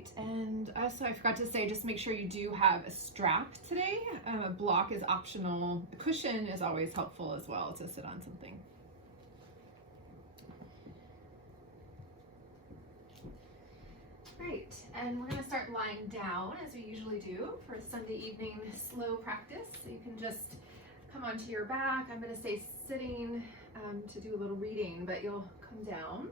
Right, and also I forgot to say, just make sure you do have a strap today. A block is optional. A cushion is always helpful as well to sit on something. Great, and we're going to start lying down as we usually do for a Sunday evening slow practice. So you can just come onto your back. I'm going to stay sitting to do a little reading, but you'll come down.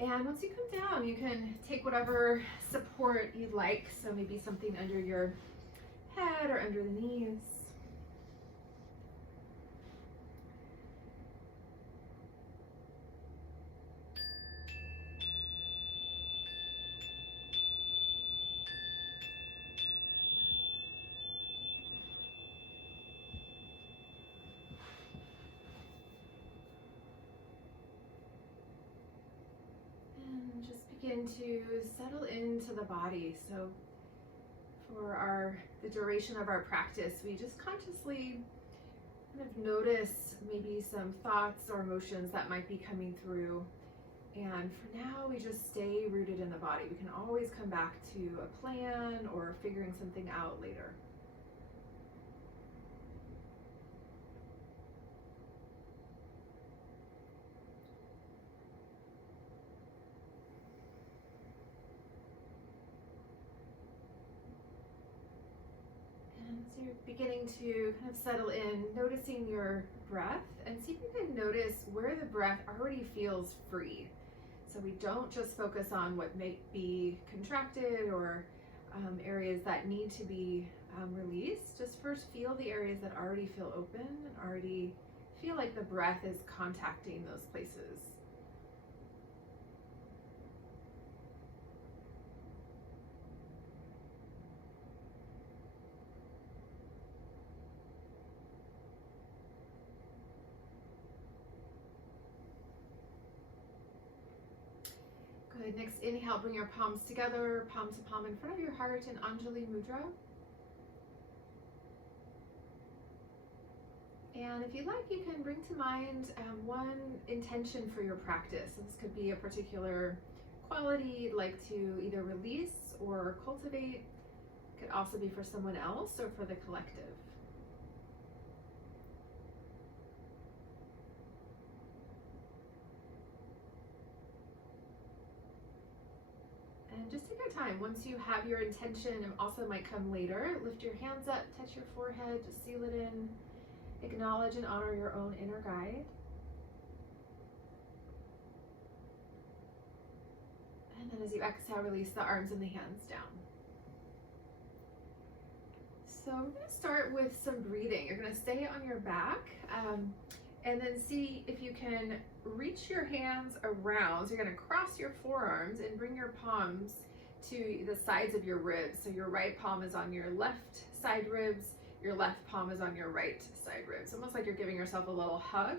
And once you come down, you can take whatever support you'd like. So maybe something under your head or under the knees. And just begin to settle into the body. So for the duration of our practice, we just consciously kind of notice maybe some thoughts or emotions that might be coming through. And for now, we just stay rooted in the body. We can always come back to a plan or figuring something out later. So you're beginning to kind of settle in, noticing your breath, and see if you can notice where the breath already feels free. So we don't just focus on what may be contracted or areas that need to be released. Just first feel the areas that already feel open and already feel like the breath is contacting those places. Good. Next inhale, bring your palms together, palm to palm in front of your heart in Anjali Mudra. And if you'd like, you can bring to mind one intention for your practice. This could be a particular quality you'd like to either release or cultivate. It could also be for someone else or for the collective. And just take your time. Once you have your intention, it also might come later. Lift your hands up, touch your forehead, just seal it in. Acknowledge and honor your own inner guide. And then as you exhale, release the arms and the hands down. So we're going to start with some breathing. You're going to stay on your back and then see if you can reach your hands around. So you're going to cross your forearms and bring your palms to the sides of your ribs. So your right palm is on your left side ribs. Your left palm is on your right side ribs. Almost like you're giving yourself a little hug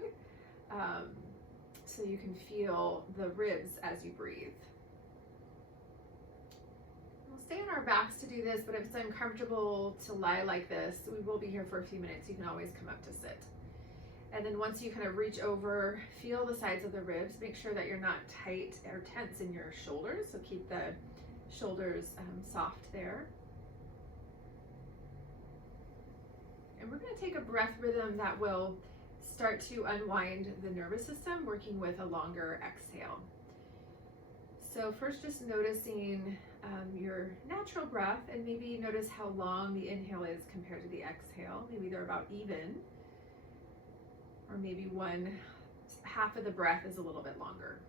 so you can feel the ribs as you breathe. We'll stay on our backs to do this, but if it's uncomfortable to lie like this, we will be here for a few minutes. You can always come up to sit. And then once you kind of reach over, feel the sides of the ribs. Make sure that you're not tight or tense in your shoulders. So keep the shoulders soft there. And we're going to take a breath rhythm that will start to unwind the nervous system, working with a longer exhale. So first just noticing your natural breath, and maybe notice how long the inhale is compared to the exhale. Maybe they're about even, or maybe one half of the breath is a little bit longer.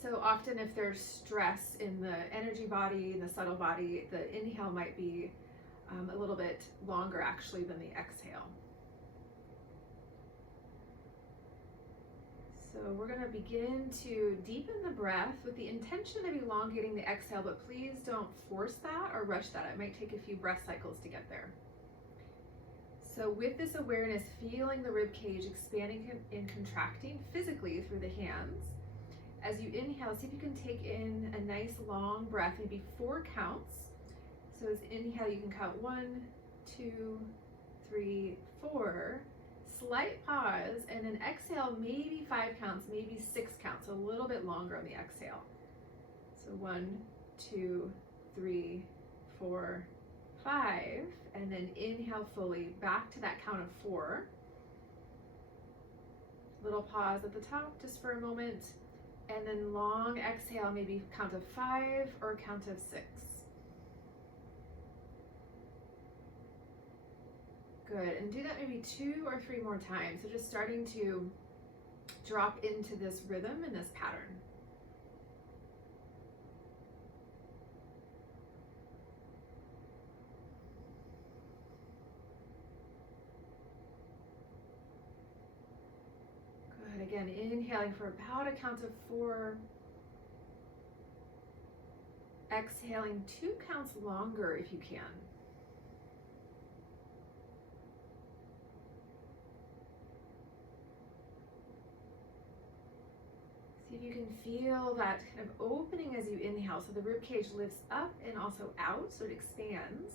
So often if there's stress in the energy body, in the subtle body, the inhale might be a little bit longer actually than the exhale. So we're going to begin to deepen the breath with the intention of elongating the exhale, but please don't force that or rush that. It might take a few breath cycles to get there. So with this awareness, feeling the rib cage expanding and contracting physically through the hands. As you inhale, see if you can take in a nice long breath, maybe 4 counts. So as inhale, you can count 1, 2, 3, 4. slight pause, and then exhale, maybe 5 counts, maybe 6 counts, a little bit longer on the exhale. So 1, 2, 3, 4, 5, and then inhale fully back to that count of 4. Little pause at the top just for a moment, and then long exhale, maybe count of 5 or count of 6. Good, and do that maybe 2 or 3 more times. So just starting to drop into this rhythm and this pattern. Good, again, inhaling for about a count of 4. Exhaling 2 counts longer if you can. See if you can feel that kind of opening as you inhale. So the rib cage lifts up and also out, so it expands.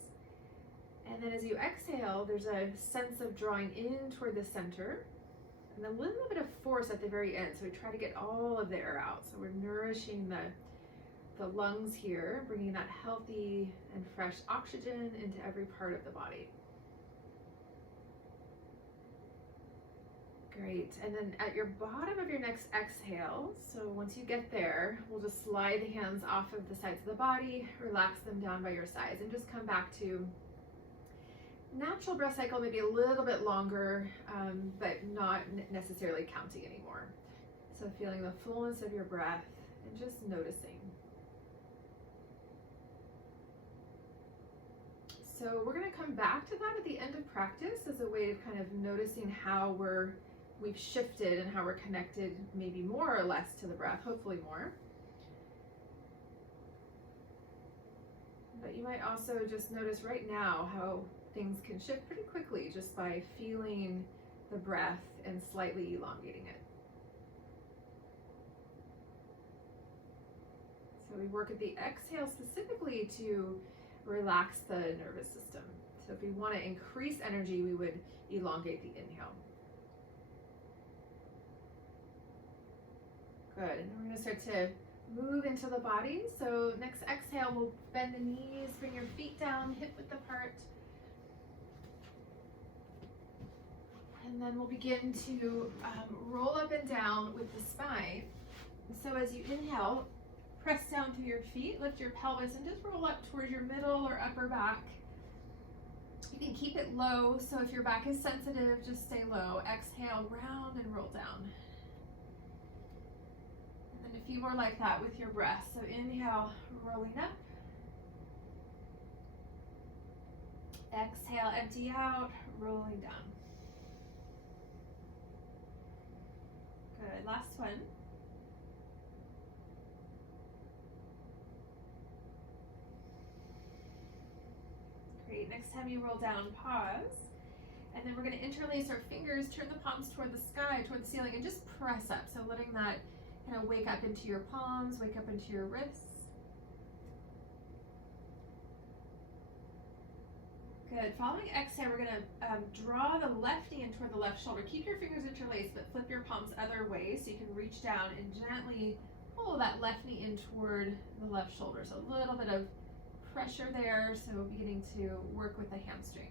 And then as you exhale, there's a sense of drawing in toward the center and a little bit of force at the very end. So we try to get all of the air out. So we're nourishing the lungs here, bringing that healthy and fresh oxygen into every part of the body. Great, and then at your bottom of your next exhale, so once you get there, we'll just slide the hands off of the sides of the body, relax them down by your sides, and just come back to natural breath cycle, maybe a little bit longer, but not necessarily counting anymore. So feeling the fullness of your breath and just noticing. So we're going to come back to that at the end of practice as a way of kind of noticing how we've shifted and how we're connected maybe more or less to the breath, hopefully more. But you might also just notice right now how things can shift pretty quickly just by feeling the breath and slightly elongating it. So we work at the exhale specifically to relax the nervous system. So if we want to increase energy, we would elongate the inhale. Good, and we're going to start to move into the body. So next exhale, we'll bend the knees, bring your feet down, hip width apart. And then we'll begin to roll up and down with the spine. So as you inhale, press down through your feet, lift your pelvis, and just roll up towards your middle or upper back. You can keep it low, so if your back is sensitive, just stay low. Exhale, round and roll down. And then a few more like that with your breath. So inhale, rolling up. Exhale, empty out, rolling down. Good, last one. Great, next time you roll down, pause. And then we're going to interlace our fingers, turn the palms toward the sky, toward the ceiling, and just press up. So letting that kind of wake up into your palms, wake up into your wrists. Good. Following exhale, we're going to draw the left knee in toward the left shoulder. Keep your fingers interlaced, but flip your palms other way so you can reach down and gently pull that left knee in toward the left shoulder. So a little bit of pressure there, so beginning to work with the hamstrings.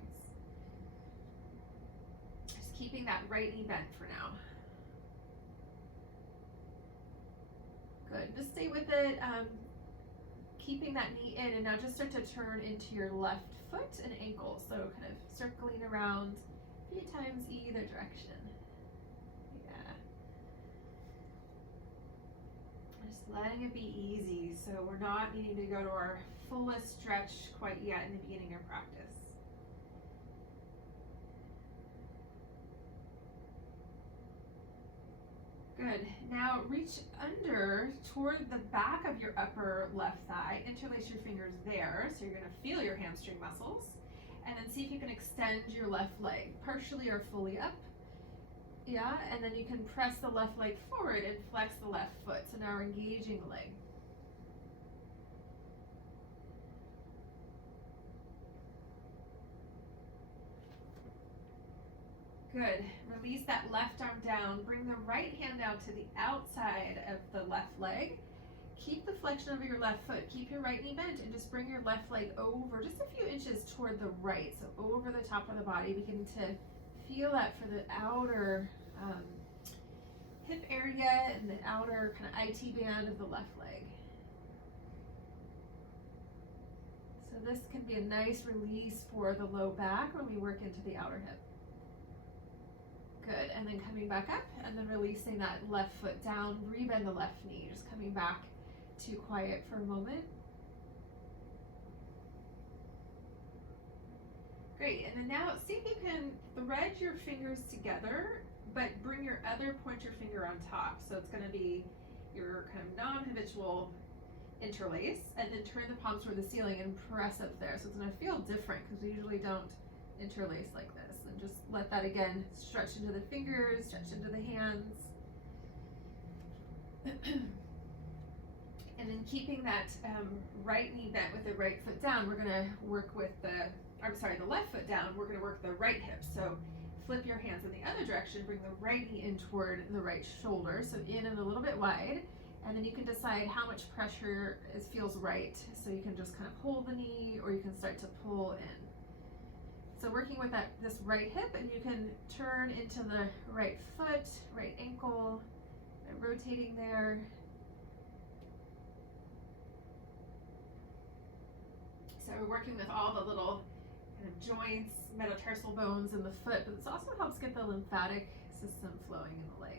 Just keeping that right knee bent for now. Good. Just stay with it. Keeping that knee in, and now just start to turn into your left foot and ankle. So kind of circling around a few times either direction. Yeah. Just letting it be easy. So we're not needing to go to our fullest stretch quite yet in the beginning of practice. Good. Now reach under toward the back of your upper left thigh. Interlace your fingers there, so you're going to feel your hamstring muscles. And then see if you can extend your left leg, partially or fully up. Yeah, and then you can press the left leg forward and flex the left foot. So now we're engaging the leg. Good. release that left arm down. Bring the right hand now to the outside of the left leg. Keep the flexion of your left foot. Keep your right knee bent and just bring your left leg over just a few inches toward the right. So over the top of the body, beginning to feel that for the outer hip area and the outer kind of IT band of the left leg. So this can be a nice release for the low back when we work into the outer hip. Good, and then coming back up and then releasing that left foot down, rebend the left knee, just coming back to quiet for a moment. Great, and then now see if you can thread your fingers together, but bring your other pointer finger on top. So it's gonna be your kind of non-habitual interlace, and then turn the palms toward the ceiling and press up there. So it's gonna feel different because we usually don't interlace like this. And just let that again stretch into the fingers, stretch into the hands. And then keeping that right knee bent with the right foot down, we're gonna work with the left foot down, we're gonna work the right hip. So flip your hands in the other direction, bring the right knee in toward the right shoulder, so in and a little bit wide. And then you can decide how much pressure feels right. So you can just kind of hold the knee, or you can start to pull in. So working with this right hip, and you can turn into the right foot, right ankle, and rotating there. So we're working with all the little kind of joints, metatarsal bones in the foot, but this also helps get the lymphatic system flowing in the legs.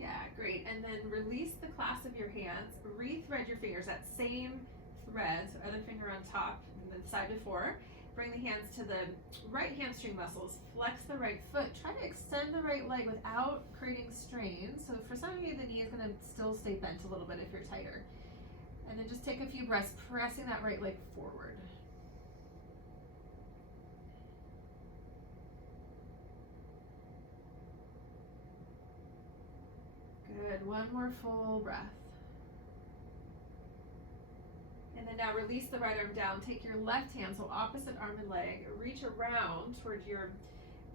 Yeah, great. And then release the clasp of your hands, rethread your fingers, that same thread, so other finger on top and the side before. Bring the hands to the right hamstring muscles, flex the right foot, try to extend the right leg without creating strain. So for some of you, the knee is gonna still stay bent a little bit if you're tighter. And then just take a few breaths, pressing that right leg forward. Good, one more full breath. And then now release the right arm down, take your left hand, so opposite arm and leg, reach around towards your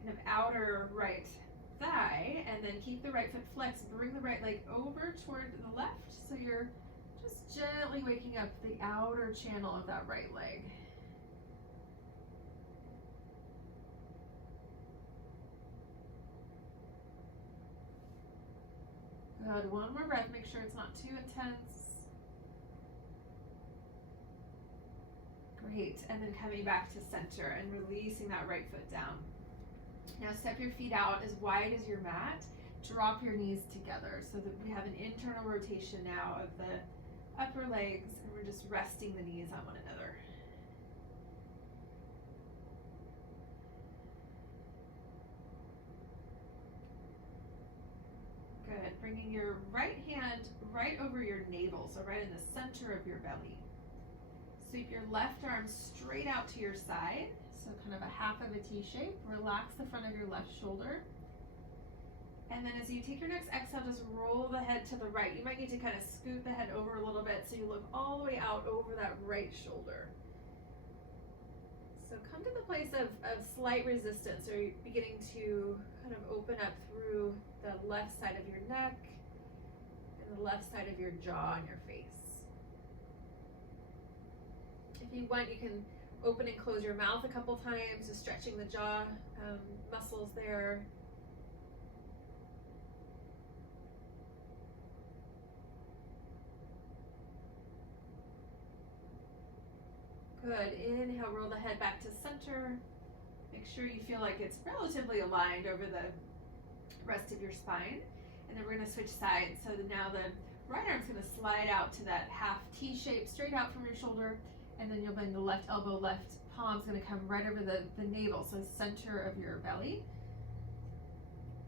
kind of outer right thigh, and then keep the right foot flexed, bring the right leg over toward the left, so you're just gently waking up the outer channel of that right leg. Good, one more breath, make sure it's not too intense. Great, and then coming back to center and releasing that right foot down. Now step your feet out as wide as your mat, drop your knees together so that we have an internal rotation now of the upper legs, and we're just resting the knees on one another. Good, bringing your right hand right over your navel, so right in the center of your belly. Sweep your left arm straight out to your side, so kind of a half of a T shape. Relax the front of your left shoulder. And then as you take your next exhale, just roll the head to the right. You might need to kind of scoot the head over a little bit so you look all the way out over that right shoulder. So come to the place of slight resistance, or you're beginning to kind of open up through the left side of your neck and the left side of your jaw and your face. If you want, you can open and close your mouth a couple times, just stretching the jaw muscles there. Good, inhale, roll the head back to center. Make sure you feel like it's relatively aligned over the rest of your spine. And then we're gonna switch sides. So now the right arm's gonna slide out to that half T shape, straight out from your shoulder. And then you'll bend the left elbow, left palm's gonna come right over the navel, so center of your belly.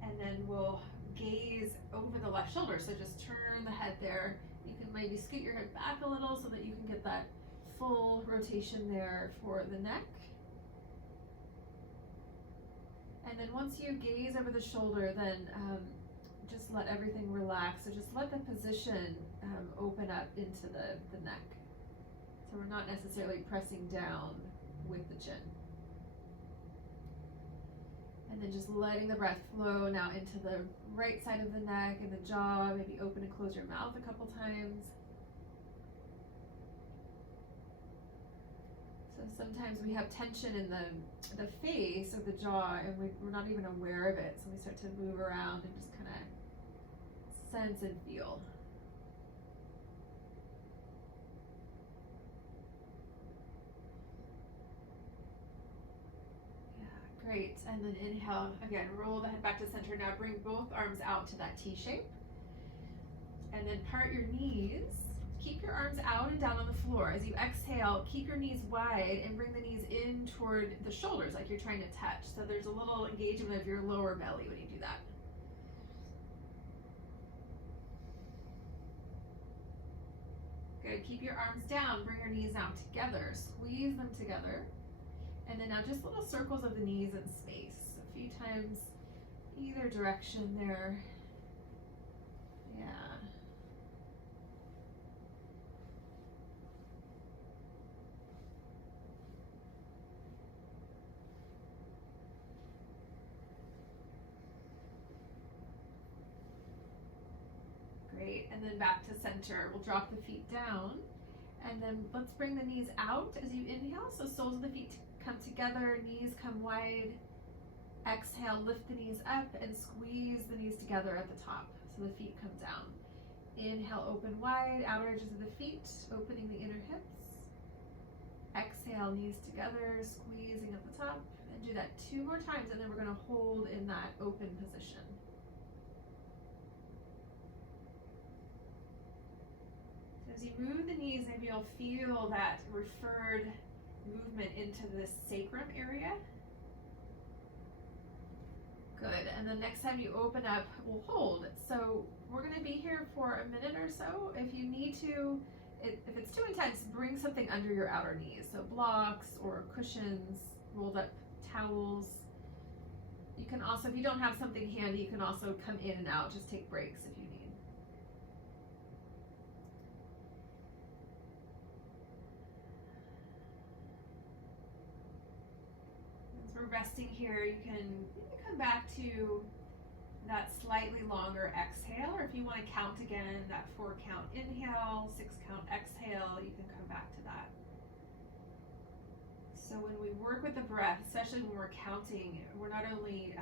And then we'll gaze over the left shoulder. So just turn the head there. You can maybe scoot your head back a little so that you can get that full rotation there for the neck. And then once you gaze over the shoulder, then just let everything relax. So just let the position open up into the neck. So we're not necessarily pressing down with the chin. And then just letting the breath flow now into the right side of the neck and the jaw. Maybe open and close your mouth a couple times. So sometimes we have tension in the face or the jaw and we're not even aware of it. So we start to move around and just kind of sense and feel. Great, and then inhale, again, roll the head back to center. Now bring both arms out to that T shape. And then part your knees. Keep your arms out and down on the floor. As you exhale, keep your knees wide and bring the knees in toward the shoulders like you're trying to touch. So there's a little engagement of your lower belly when you do that. Good, keep your arms down, bring your knees now together, squeeze them together. And then now just little circles of the knees in space. A few times either direction there. Yeah. Great, and then back to center. We'll drop the feet down. And then let's bring the knees out as you inhale. So soles of the feet come together, knees come wide. Exhale, lift the knees up and squeeze the knees together at the top so the feet come down. Inhale, open wide, outer edges of the feet, opening the inner hips. Exhale, knees together, squeezing at the top. And do that 2 more times, and then we're going to hold in that open position. As you move the knees, maybe you'll feel that referred movement into the sacrum area. Good, and then next time you open up, we'll hold. So we're gonna be here for a minute or so. If you need to, if it's too intense, bring something under your outer knees. So blocks or cushions, rolled up towels. You can also, if you don't have something handy, you can also come in and out, just take breaks if you need. We're resting here, you can come back to that slightly longer exhale, or if you want to count again, that 4 count inhale, 6 count exhale, you can come back to that. So when we work with the breath, especially when we're counting, we're not only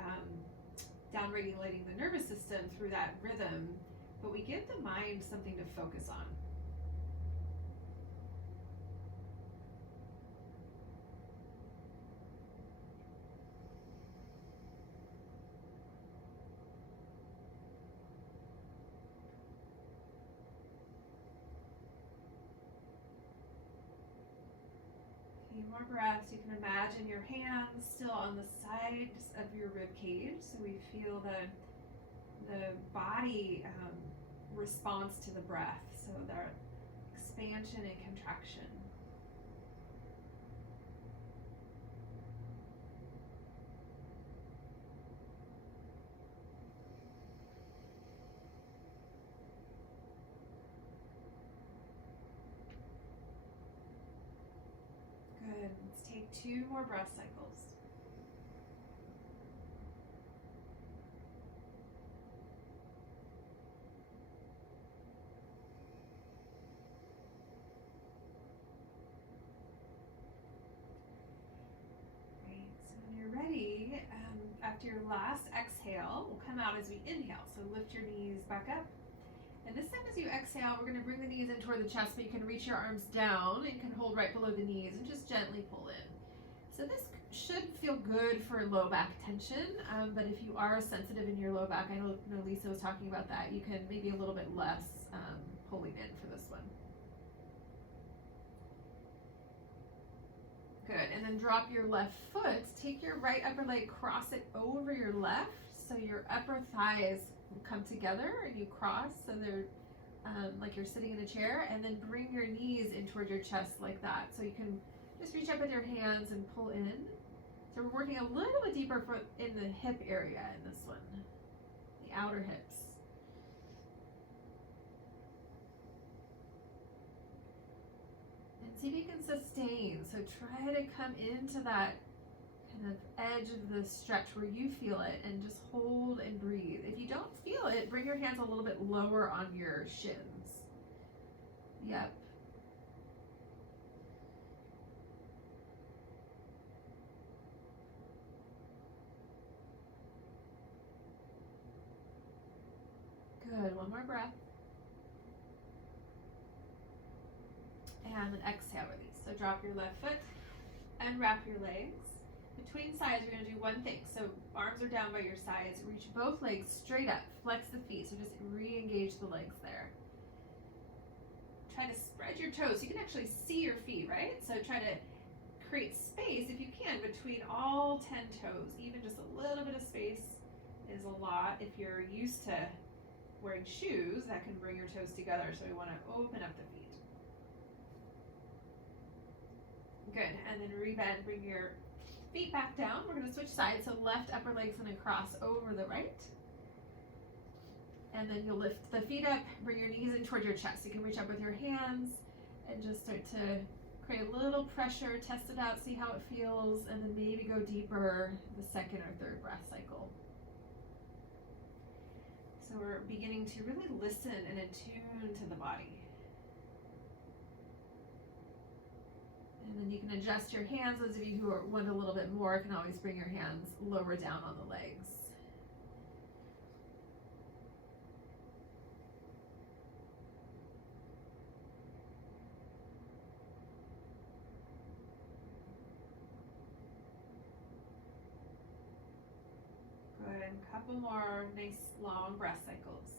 down-regulating the nervous system through that rhythm, but we give the mind something to focus on. More breaths. You can imagine your hands still on the sides of your rib cage, so we feel the body response to the breath, so the expansion and contraction. Good. Let's take 2 more breath cycles. Great. So when you're ready, after your last exhale, we'll come out as we inhale. So lift your knees back up. And this time as you exhale, we're going to bring the knees in toward the chest, but you can reach your arms down and can hold right below the knees and just gently pull in. So this should feel good for low back tension, but if you are sensitive in your low back, I know Lisa was talking about that, you can maybe a little bit less pulling in for this one. Good, and then drop your left foot, take your right upper leg, cross it over your left, so your upper thighs come together and you cross, so they're like you're sitting in a chair, and then bring your knees in toward your chest like that. So you can just reach up with your hands and pull in. So we're working a little bit deeper in the hip area in this one, the outer hips. And see if you can sustain. So try to come into that kind of edge of the stretch where you feel it and just hold and breathe. If you don't feel it, bring your hands a little bit lower on your shins. Yep. Good, one more breath. And then exhale, release. So drop your left foot and wrap your legs. Between sides, we're gonna do one thing. So arms are down by your sides. Reach both legs straight up. Flex the feet. So just re-engage the legs there. Try to spread your toes. You can actually see your feet, right? So try to create space, if you can, between all 10 toes. Even just a little bit of space is a lot. If you're used to wearing shoes, that can bring your toes together. So we want to open up the feet. Good. And then rebend. Bring your feet back down. We're going to switch sides. So left upper leg's going to cross over the right. And then you'll lift the feet up, bring your knees in toward your chest. You can reach up with your hands and just start to create a little pressure, test it out, see how it feels, and then maybe go deeper the second or third breath cycle. So we're beginning to really listen and attune to the body. And then you can adjust your hands. Those of you who want a little bit more can always bring your hands lower down on the legs. Good, and a couple more nice long breath cycles.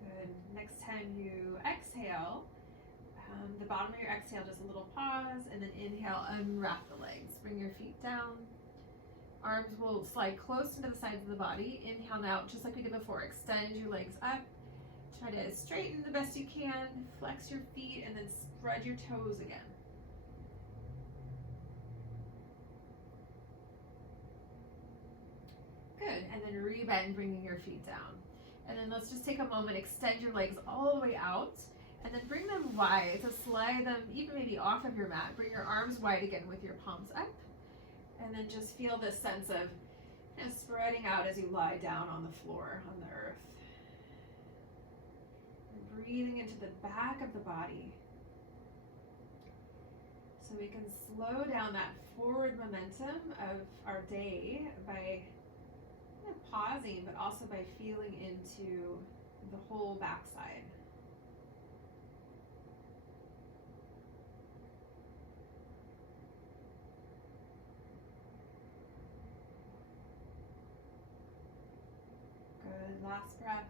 Good. Next time you exhale, the bottom of your exhale, just a little pause, and then inhale, unwrap the legs. Bring your feet down. Arms will slide close into the sides of the body. Inhale now, just like we did before. Extend your legs up. Try to straighten the best you can. Flex your feet, and then spread your toes again. Good, and then rebend, bringing your feet down. And then let's just take a moment, extend your legs all the way out, and then bring them wide. So slide them even maybe off of your mat. Bring your arms wide again with your palms up. And then just feel this sense of spreading out as you lie down on the floor, on the earth. And breathing into the back of the body. So we can slow down that forward momentum of our day by pausing, but also by feeling into the whole backside. Good, last breath.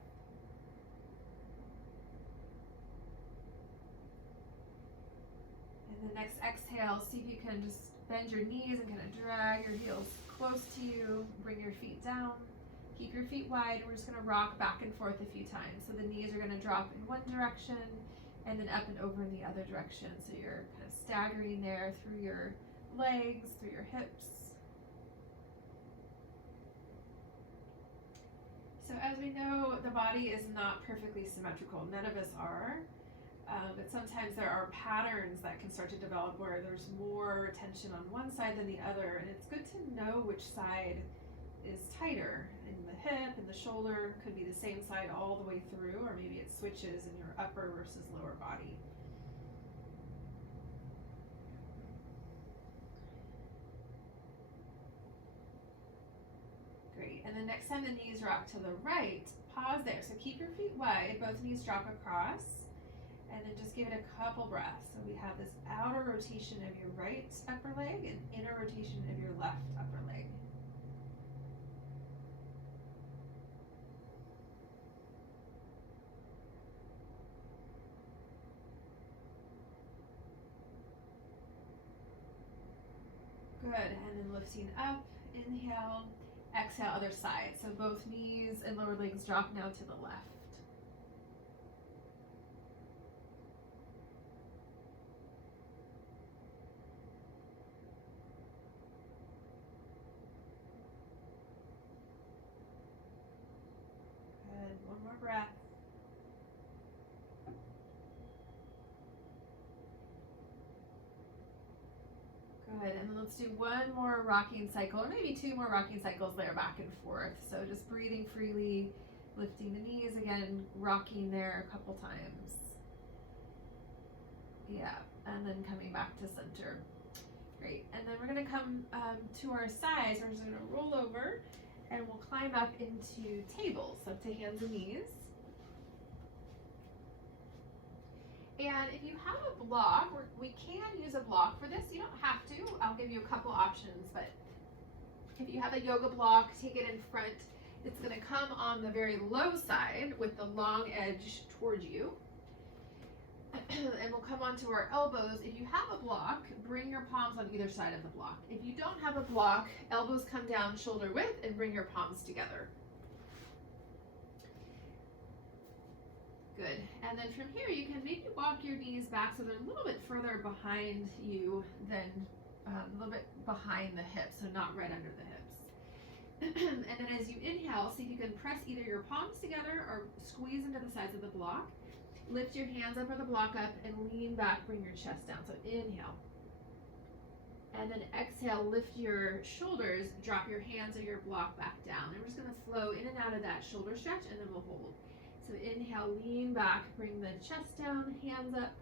And the next exhale, see if you can just bend your knees and kind of drag your heels close to you. Bring your feet down. Keep your feet wide. We're just going to rock back and forth a few times. So the knees are going to drop in one direction and then up and over in the other direction. So you're kind of staggering there through your legs, through your hips. So as we know, the body is not perfectly symmetrical. None of us are. But sometimes there are patterns that can start to develop where there's more tension on one side than the other. And it's good to know which side is tighter. In the hip and the shoulder could be the same side all the way through, or maybe it switches in your upper versus lower body. Great, and then next time the knees rock to the right, pause there. So keep your feet wide, both knees drop across, and then just give it a couple breaths. So we have this outer rotation of your right upper leg and inner rotation of your left upper leg. Good, and then lifting up, inhale, exhale, other side. So both knees and lower legs drop now to the left. breath. Good, and then let's do one more rocking cycle, or maybe two more rocking cycles there, back and forth. So just breathing freely, lifting the knees again, rocking there a couple times. Yeah, and then coming back to center. Great, and then we're gonna come to our sides. We're just gonna roll over and we'll climb up into tables, up to hands and knees. And if you have a block, we can use a block for this. You don't have to. I'll give you a couple options, but if you have a yoga block, take it in front. It's going to come on the very low side with the long edge towards you. And we'll come onto our elbows. If you have a block, bring your palms on either side of the block. If you don't have a block, elbows come down shoulder width and bring your palms together. Good. And then from here, you can maybe walk your knees back so they're a little bit further behind you than a little bit behind the hips, so not right under the hips. And then as you inhale, see if you can press either your palms together or squeeze into the sides of the block. Lift your hands up or the block up and lean back, bring your chest down. So inhale. And then exhale, lift your shoulders, drop your hands or your block back down. And we're just going to flow in and out of that shoulder stretch, and then we'll hold. So inhale, lean back, bring the chest down, hands up.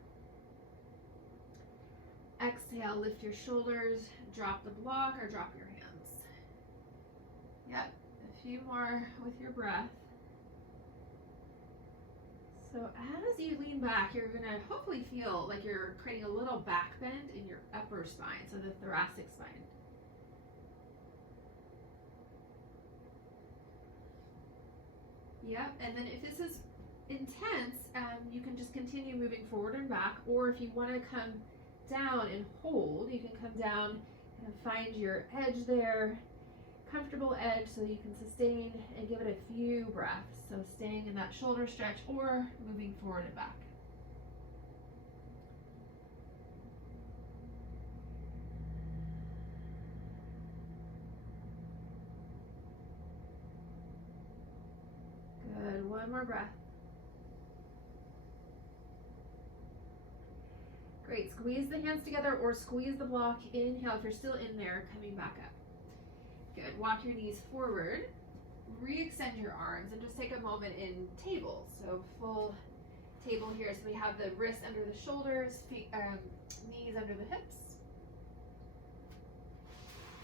Exhale, lift your shoulders, drop the block or drop your hands. Yep, a few more with your breath. So as you lean back, you're gonna hopefully feel like you're creating a little back bend in your upper spine, so the thoracic spine. Yep, and then if this is intense, you can just continue moving forward and back, or if you want to come down and hold, you can come down and find your edge there, comfortable edge, so you can sustain and give it a few breaths. So staying in that shoulder stretch or moving forward and back. Good, one more breath. Great, squeeze the hands together or squeeze the block. Inhale if you're still in there, coming back up. Good, walk your knees forward, re-extend your arms, and just take a moment in table. So full table here, so we have the wrists under the shoulders, feet, knees under the hips.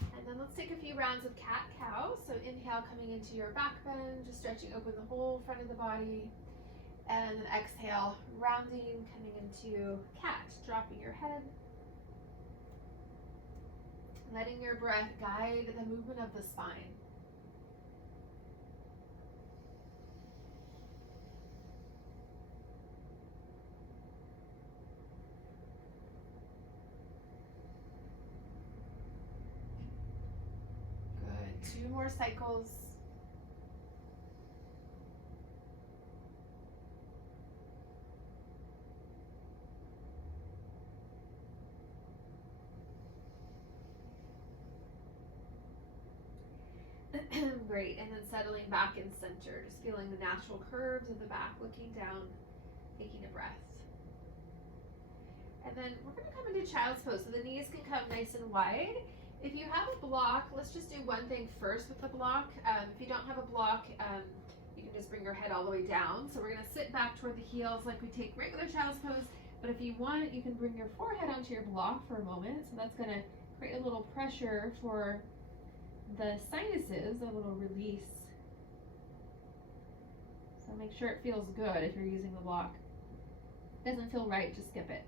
And then let's take a few rounds of cat-cow. So inhale, coming into your back bend, just stretching open the whole front of the body. And then exhale, rounding, coming into cat, dropping your head. Letting your breath guide the movement of the spine. Good, 2 more cycles. Great, and then settling back in center, just feeling the natural curves of the back, looking down, taking a breath. And then we're gonna come into child's pose, so the knees can come nice and wide. If you have a block, let's just do one thing first with the block. If you don't have a block, you can just bring your head all the way down. So we're gonna sit back toward the heels like we take regular child's pose, but if you want, you can bring your forehead onto your block for a moment. So that's gonna create a little pressure for the sinuses, a little release. So make sure it feels good if you're using the block. Doesn't feel right, just skip it.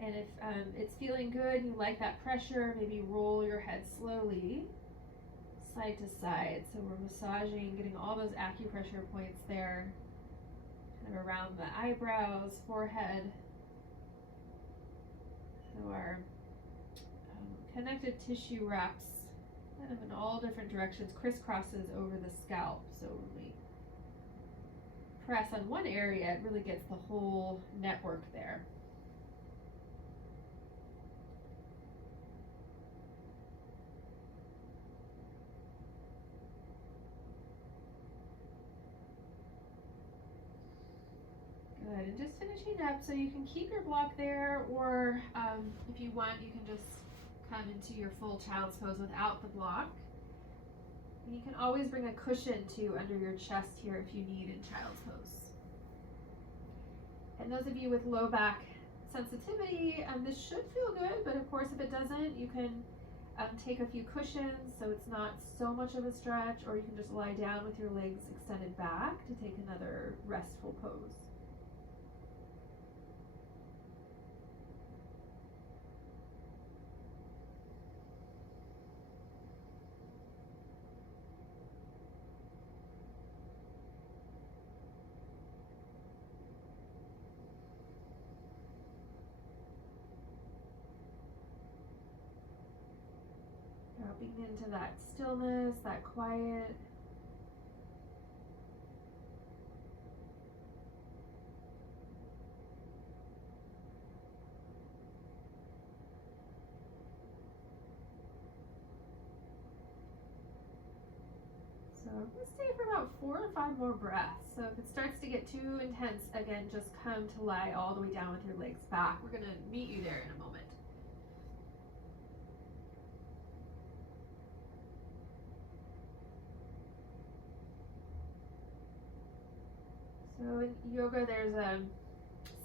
And if it's feeling good, you like that pressure, maybe roll your head slowly side to side. So we're massaging, getting all those acupressure points there, kind of around the eyebrows, forehead. So our connective tissue wraps kind of in all different directions, crisscrosses over the scalp. So when we press on one area, it really gets the whole network there. and just finishing up, so you can keep your block there, or if you want, you can just come into your full child's pose without the block. And you can always bring a cushion too under your chest here if you need in child's pose. And those of you with low back sensitivity, this should feel good, but of course if it doesn't, you can take a few cushions so it's not so much of a stretch, or you can just lie down with your legs extended back to take another restful pose. Dropping into that stillness, that quiet. So I'm going to stay for about 4 or 5 more breaths. So if it starts to get too intense, again, just come to lie all the way down with your legs back. We're going to meet you there in a moment. So in yoga, there's a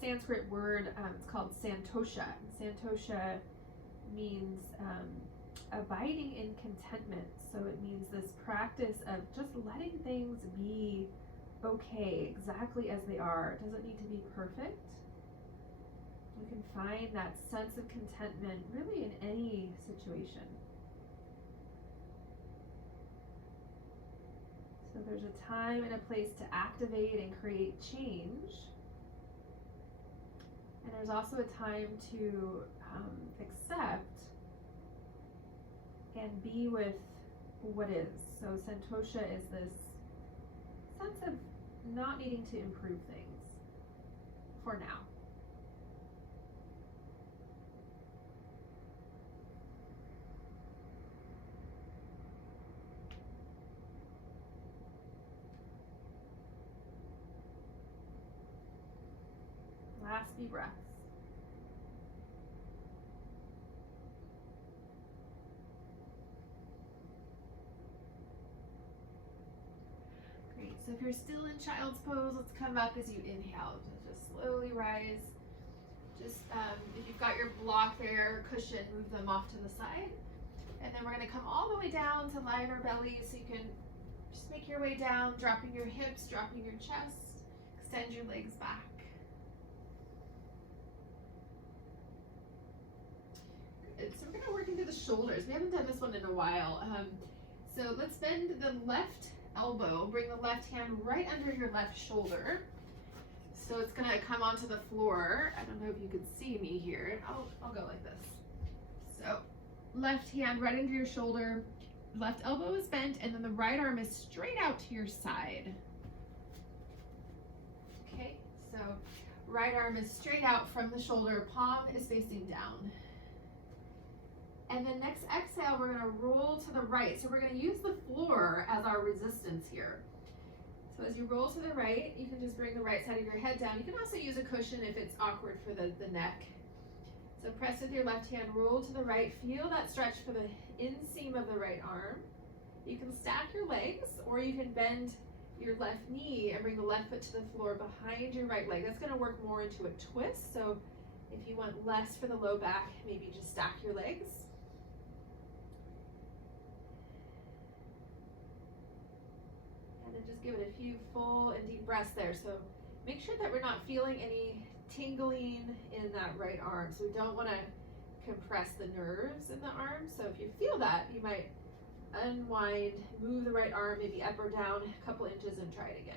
Sanskrit word, it's called santosha. Santosha means abiding in contentment. So it means this practice of just letting things be okay, exactly as they are. It doesn't need to be perfect. You can find that sense of contentment really in any situation. So there's a time and a place to activate and create change. And there's also a time to accept and be with what is. So santosha is this sense of not needing to improve things for now. Last few breaths. Great, so if you're still in child's pose, let's come up as you inhale. So just slowly rise. Just, if you've got your block there, cushion, move them off to the side. And then we're gonna come all the way down to lie in our belly, so you can just make your way down, dropping your hips, dropping your chest, extend your legs back. So we're going to work into the shoulders. We haven't done this one in a while. So let's bend the left elbow, bring the left hand right under your left shoulder. So it's going to come onto the floor. I don't know if you can see me here. I'll go like this. So left hand right under your shoulder, left elbow is bent, and then the right arm is straight out to your side. Okay, so right arm is straight out from the shoulder, palm is facing down. And then next exhale, we're gonna roll to the right. So we're gonna use the floor as our resistance here. So as you roll to the right, you can just bring the right side of your head down. You can also use a cushion if it's awkward for the neck. So press with your left hand, roll to the right. Feel that stretch for the inseam of the right arm. You can stack your legs, or you can bend your left knee and bring the left foot to the floor behind your right leg. That's gonna work more into a twist. So if you want less for the low back, maybe just stack your legs. And then just give it a few full and deep breaths there. So make sure that we're not feeling any tingling in that right arm. So we don't want to compress the nerves in the arm. So if you feel that, you might unwind, move the right arm maybe up or down a couple inches and try it again.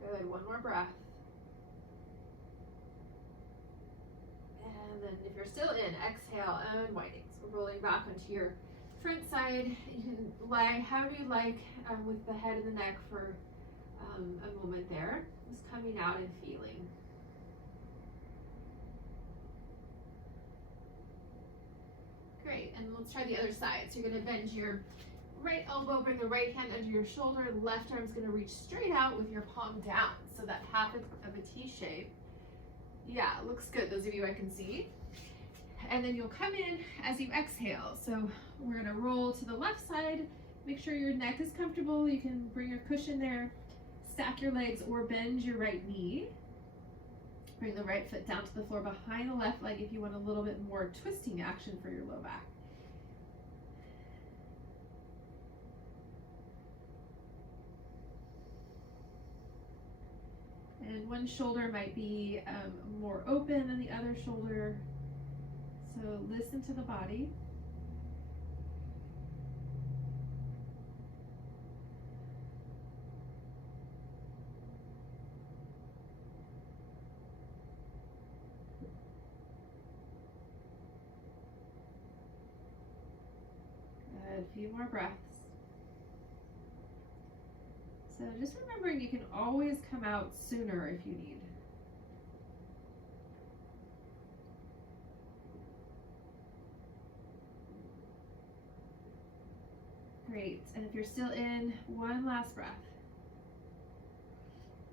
Good, one more breath. And then if you're still in, exhale, unwinding. So rolling back onto your front side, you can lie however you like with the head and the neck for a moment there. Just coming out and feeling. Great, and let's try the other side. So you're gonna bend your right elbow, bring the right hand under your shoulder, left arm's gonna reach straight out with your palm down. So that half of a T shape. Yeah, looks good, those of you I can see. And then you'll come in as you exhale. So we're gonna roll to the left side. Make sure your neck is comfortable. You can bring your cushion there, stack your legs or bend your right knee. Bring the right foot down to the floor behind the left leg if you want a little bit more twisting action for your low back. And one shoulder might be more open than the other shoulder. So listen to the body. Good, a few more breaths. So just remembering you can always come out sooner if you need. Great, and if you're still in, one last breath.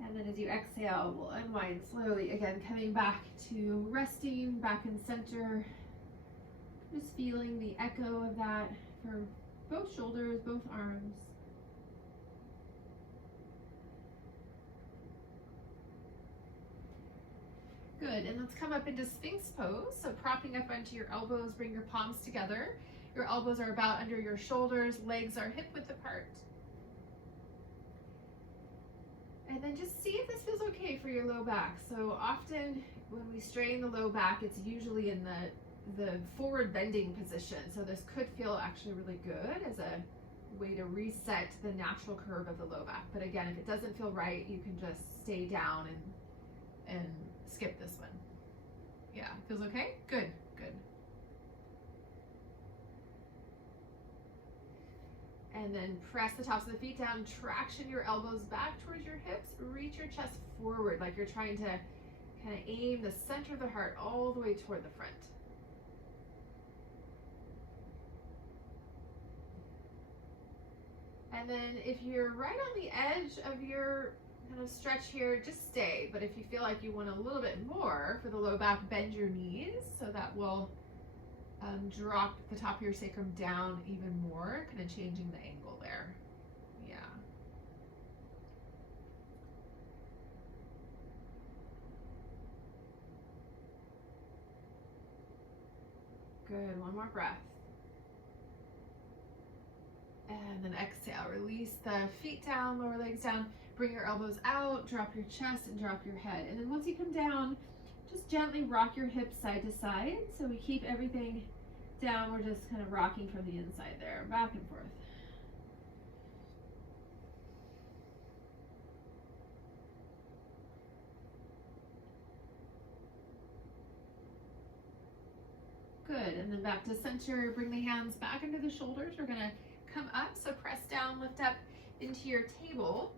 And then as you exhale, we'll unwind slowly, again coming back to resting, back in center. Just feeling the echo of that for both shoulders, both arms. Good, and let's come up into Sphinx pose. So propping up onto your elbows, bring your palms together. Your elbows are about under your shoulders, legs are hip width apart. And then just see if this feels okay for your low back. So often when we strain the low back, it's usually in the forward bending position. So this could feel actually really good as a way to reset the natural curve of the low back. But again, if it doesn't feel right, you can just stay down and skip this one. Yeah, feels okay? Good, good. And then press the tops of the feet down, traction your elbows back towards your hips, reach your chest forward like you're trying to kind of aim the center of the heart all the way toward the front. And then if you're right on the edge of your kind of stretch here, just stay. But if you feel like you want a little bit more for the low back, bend your knees so that will drop the top of your sacrum down even more, kind of changing the angle there. Yeah. Good, one more breath. And then exhale, release the feet down, lower legs down, bring your elbows out, drop your chest and drop your head. And then once you come down, just gently rock your hips side to side. So we keep everything down, we're just kind of rocking from the inside there, back and forth. Good, and then back to center, bring the hands back into the shoulders. We're gonna come up, so press down, lift up into your table.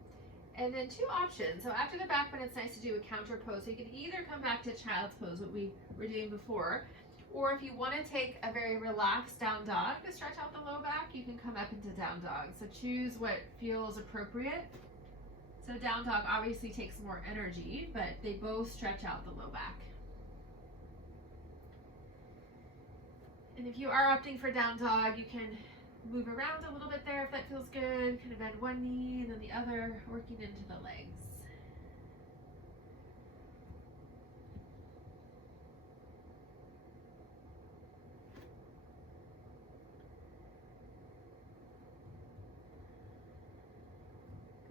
And then two options. So after the back bend, it's nice to do a counter pose. So you can either come back to child's pose, what we were doing before, or if you want to take a very relaxed down dog to stretch out the low back, you can come up into down dog. So choose what feels appropriate. So down dog obviously takes more energy, but they both stretch out the low back. And if you are opting for down dog, you can move around a little bit there if that feels good. Kind of bend one knee and then the other, working into the legs.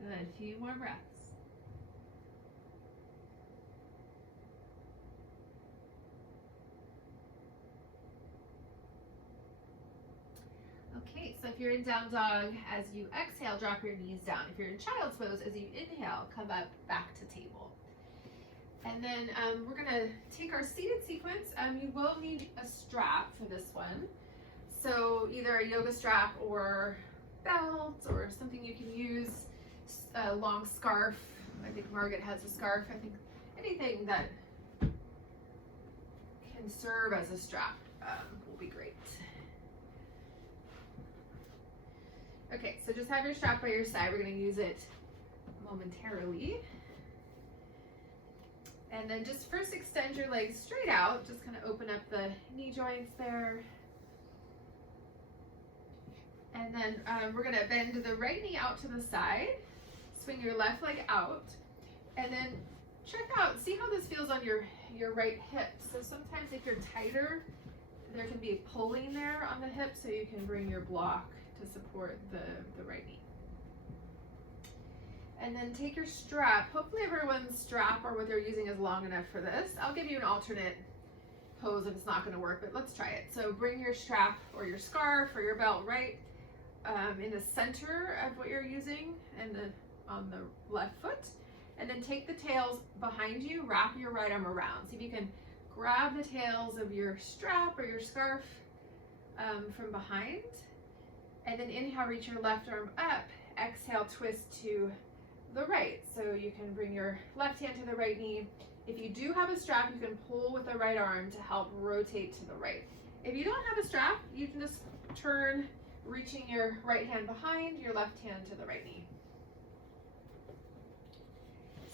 Good, a few more breaths. Okay, so if you're in down dog, as you exhale, drop your knees down. If you're in child's pose, as you inhale, come up back to table. And then we're gonna take our seated sequence. You will need a strap for this one. So either a yoga strap or belt or something you can use, a long scarf. I think Margaret has a scarf. I think anything that can serve as a strap will be great. Okay, so just have your strap by your side. We're going to use it momentarily. And then just first extend your legs straight out. Just kind of open up the knee joints there. And then we're going to bend the right knee out to the side. Swing your left leg out. And then check out, see how this feels on your right hip. So sometimes if you're tighter, there can be pulling there on the hip, so you can bring your block to support the right knee. And then take your strap. Hopefully everyone's strap or what they're using is long enough for this. I'll give you an alternate pose if it's not going to work, but let's try it. So bring your strap or your scarf or your belt right in the center of what you're using and on the left foot. And then take the tails behind you, wrap your right arm around. See if you can grab the tails of your strap or your scarf from behind. And then inhale, reach your left arm up. Exhale, twist to the right. So you can bring your left hand to the right knee. If you do have a strap, you can pull with the right arm to help rotate to the right. If you don't have a strap, you can just turn, reaching your right hand behind, your left hand to the right knee.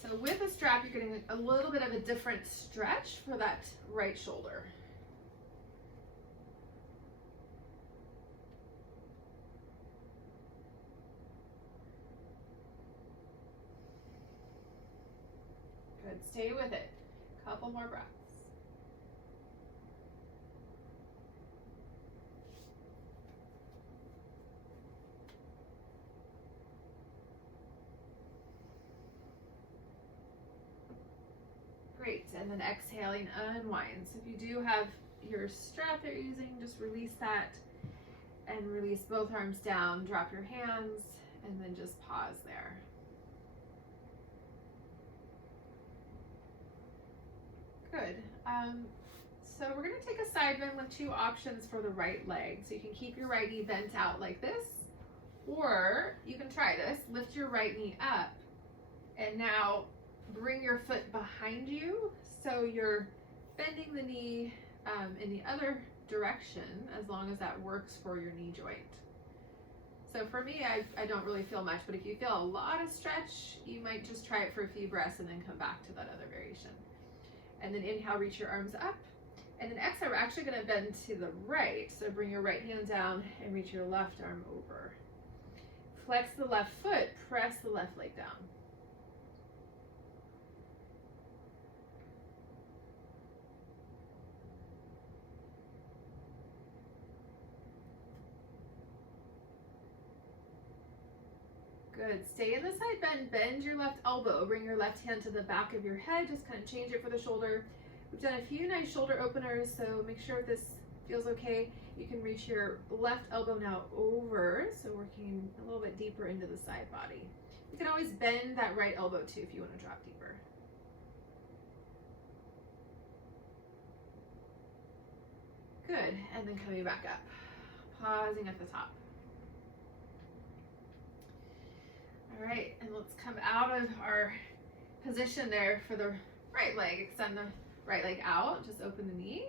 So with a strap, you're getting a little bit of a different stretch for that right shoulder. Good, stay with it. Couple more breaths. Great, and then exhaling, unwind. So if you do have your strap that you're using, just release that and release both arms down, drop your hands, and then just pause there. Good. So we're going to take a side bend with two options for the right leg. So you can keep your right knee bent out like this, or you can try this, lift your right knee up, and now bring your foot behind you, so you're bending the knee in the other direction, as long as that works for your knee joint. So for me, I don't really feel much, but if you feel a lot of stretch, you might just try it for a few breaths and then come back to that other variation. And then inhale, reach your arms up, and then exhale, we're actually going to bend to the right, so bring your right hand down and reach your left arm over. Flex the left foot, press the left leg down. Good. Stay in the side bend. Bend your left elbow. Bring your left hand to the back of your head. Just kind of change it for the shoulder. We've done a few nice shoulder openers, so make sure if this feels okay. You can reach your left elbow now over, so working a little bit deeper into the side body. You can always bend that right elbow too if you want to drop deeper. Good. And then coming back up. Pausing at the top. All right, and let's come out of our position there for the right leg. Extend the right leg out, just open the knee.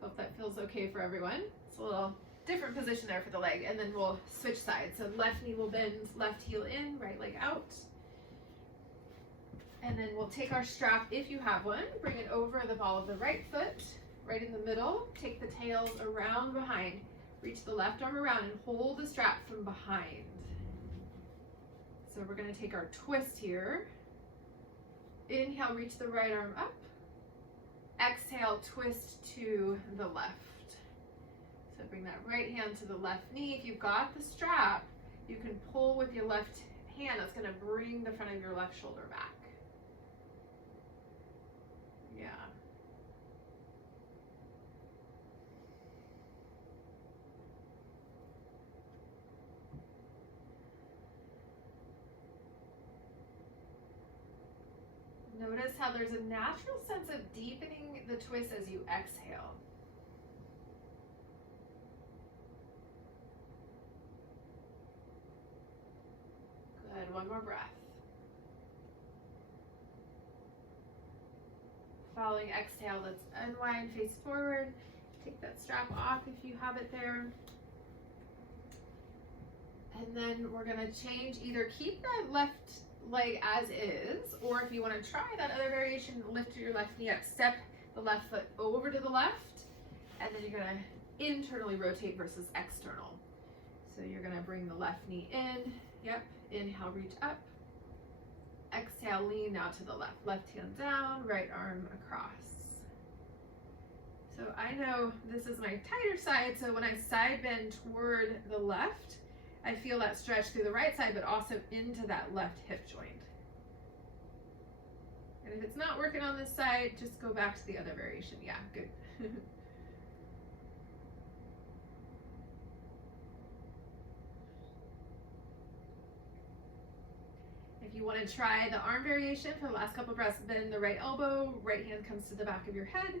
Hope that feels okay for everyone. It's a little different position there for the leg, and then we'll switch sides. So left knee will bend, left heel in, right leg out. And then we'll take our strap, if you have one, bring it over the ball of the right foot, right in the middle. Take the tails around behind. Reach the left arm around and hold the strap from behind. So we're going to take our twist here. Inhale, reach the right arm up. Exhale, twist to the left. So bring that right hand to the left knee. If you've got the strap, you can pull with your left hand. That's going to bring the front of your left shoulder back. Yeah. Notice how there's a natural sense of deepening the twist as you exhale. one more breath. Following exhale, let's unwind, face forward. Take that strap off if you have it there. And then we're gonna change, either keep that left leg as is, or if you wanna try that other variation, lift your left knee up, step the left foot over to the left, and then you're gonna internally rotate versus external. So you're gonna bring the left knee in, yep, inhale, reach up. Exhale, lean now to the left. Left hand down, right arm across. So I know this is my tighter side, so when I side bend toward the left, I feel that stretch through the right side, but also into that left hip joint. And if it's not working on this side, just go back to the other variation. Yeah, good. If you want to try the arm variation for the last couple of breaths, bend the right elbow, right hand comes to the back of your head,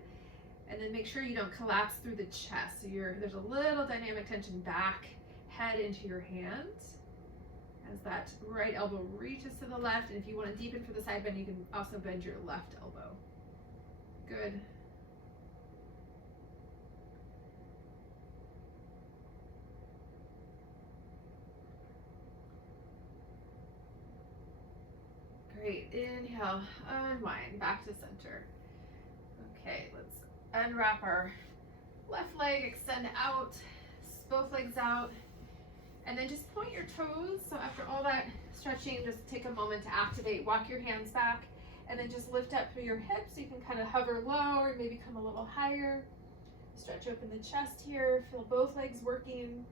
and then make sure you don't collapse through the chest. So there's a little dynamic tension back, head into your hands, as that right elbow reaches to the left. And if you want to deepen for the side bend, you can also bend your left elbow. Good. Great, inhale, unwind, back to center. Okay, let's unwrap our left leg, extend out, both legs out, and then just point your toes. So after all that stretching, just take a moment to activate, walk your hands back, and then just lift up through your hips. So you can kind of hover low or maybe come a little higher. Stretch open the chest here, feel both legs working.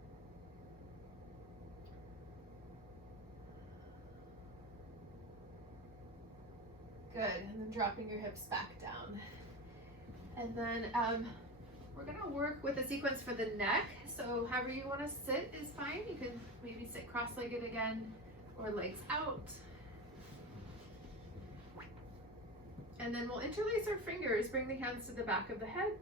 Good, and then dropping your hips back down. And then we're gonna work with a sequence for the neck. So however you wanna sit is fine. You can maybe sit cross-legged again or legs out. And then we'll interlace our fingers, bring the hands to the back of the head.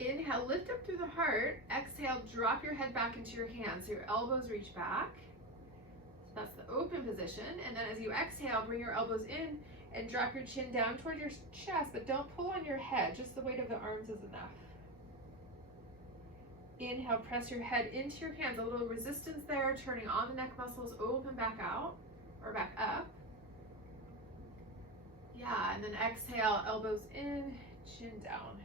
Inhale, lift up through the heart. Exhale, drop your head back into your hands. So your elbows reach back. That's the open position. And then as you exhale, bring your elbows in and drop your chin down toward your chest, but don't pull on your head. Just the weight of the arms is enough. Inhale, press your head into your hands. A little resistance there, turning on the neck muscles, open back out or back up. Yeah, and then exhale, elbows in, chin down.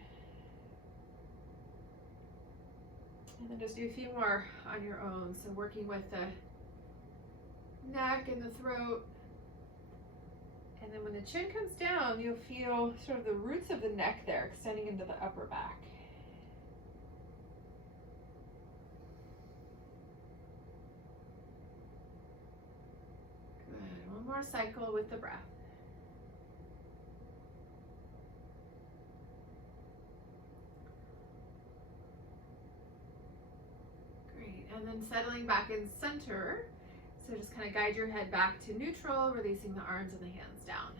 And then just do a few more on your own. So working with the neck and the throat. And then when the chin comes down, you'll feel sort of the roots of the neck there extending into the upper back. Good. One more cycle with the breath. Great. And then settling back in center. So just kind of guide your head back to neutral, releasing the arms and the hands down.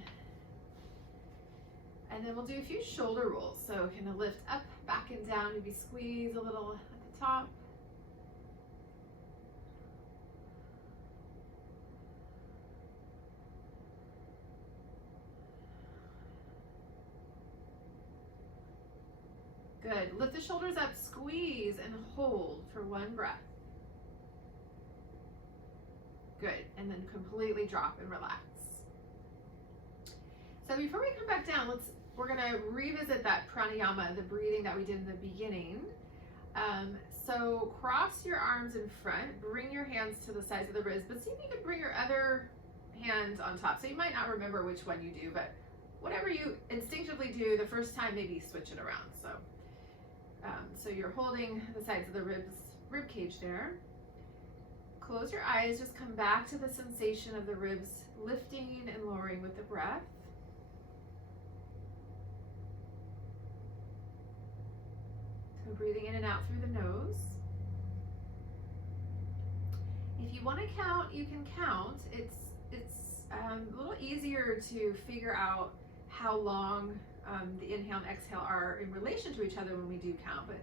And then we'll do a few shoulder rolls. So kind of lift up, back and down, maybe squeeze a little at the top. Good. Lift the shoulders up, squeeze, and hold for one breath. Good, and then completely drop and relax. So before we come back down, we're gonna revisit that pranayama, the breathing that we did in the beginning. So cross your arms in front, bring your hands to the sides of the wrists, but see if you can bring your other hand on top. So you might not remember which one you do, but whatever you instinctively do the first time, maybe switch it around. So you're holding the sides of the rib cage there. Close your eyes, just come back to the sensation of the ribs lifting and lowering with the breath. So breathing in and out through the nose. If you want to count, you can count. It's a little easier to figure out how long the inhale and exhale are in relation to each other when we do count, but